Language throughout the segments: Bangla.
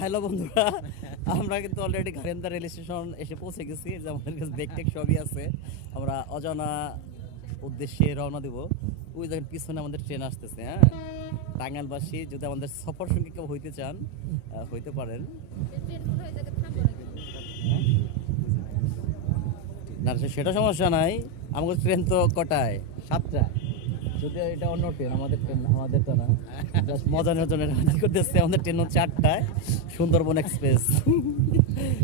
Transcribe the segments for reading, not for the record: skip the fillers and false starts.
হ্যালো বন্ধুরা, আমরা কিন্তু অলরেডি ঘারেন্দা রেল স্টেশন এসে পৌঁছে গেছি। যে আমাদের কাছে ব্যাগ ট্যাগ সবই আছে। আমরা অজানা উদ্দেশ্যে রওনা দেব। ওই দেখেন পিছনে আমাদের ট্রেন আসতেছে। হ্যাঁ, টাঙ্গাইলবাসী যদি আমাদের সফর সঙ্গী কেউ হইতে চান, হইতে পারেন। না সেটা সমস্যা নাই, আমাদের ট্রেন তো কটায়? 7টা। যদি এটা অন্য ট্রেন, আমাদের ট্রেন, আমাদেরটা না। জাস্ট মজা নেওয়ার জন্য রাজি করতেছে। আমাদের ট্রেন হচ্ছে 8টায়, সুন্দরবন এক্সপ্রেস।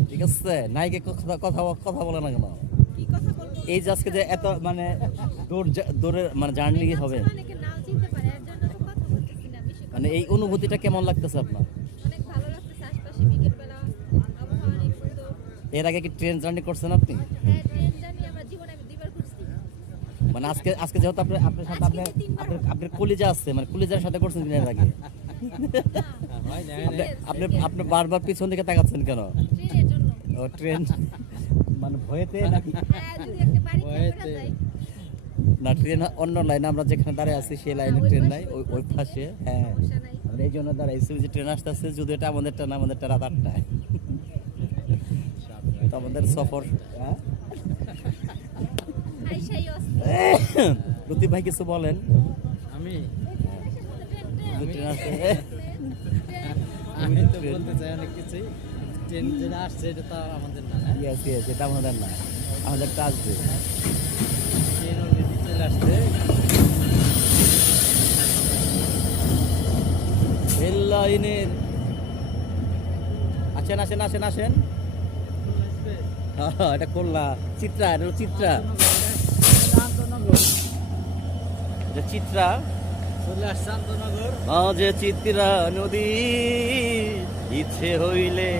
ঠিক আছে, নাইকে কথা কথা কথা বলে না কেন? এই যে আজকে যে এত মানে দৌড়ের মানে জার্নি হবে, মানে এই অনুভূতিটা কেমন লাগতেছে আপনার? এর আগে কি ট্রেন জার্নি করছেন আপনি? মানে আজকে আজকে যেহেতু আপনার সাথে আপনার কলিজা আছে, মানে কলিজার সাথে করছেন এর আগে? আপনি আপনি বারবার পিছন দিকে তাকাচ্ছেন কেন? ও ট্রেন মানে ভয়েতে নাকি? না, ট্রেন অন্য লাইনে, আমরা যেখানে দাঁড়িয়ে আছি সেই লাইনে ট্রেন নাই, ওই পাশে। হ্যাঁ, আমরা এই জন্য দাঁড়াইছি যে ট্রেন আসতেছে। যদি এটা আমাদেরটা না, আমাদেরটা রাত 8টায়। তো আমাদের সফর। লতিফ ভাই কিছু বলেন। আমি ট্রেন আসছে, আমি তো বলতে চাই অনেক কিছুই। ট্রেন যেটা আসছে এটা তো আমাদের না। ইয়েস ইয়েস, এটা আমাদের না, আমাদেরটা আসবে। ট্রেন অলরেডি চলে আসছে। রেল লাইনের আসেন আসেন আসেন আসেন। এটা খুলনা চিত্রা, এটা চিত্রা, এটা চিত্রা। চলে আসছে আন্তনগর। মাঝে চিত্রা নদী, ইচ্ছে হইলে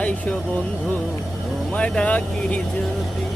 আইসো বন্ধু, তোমায় ডাকি যদি।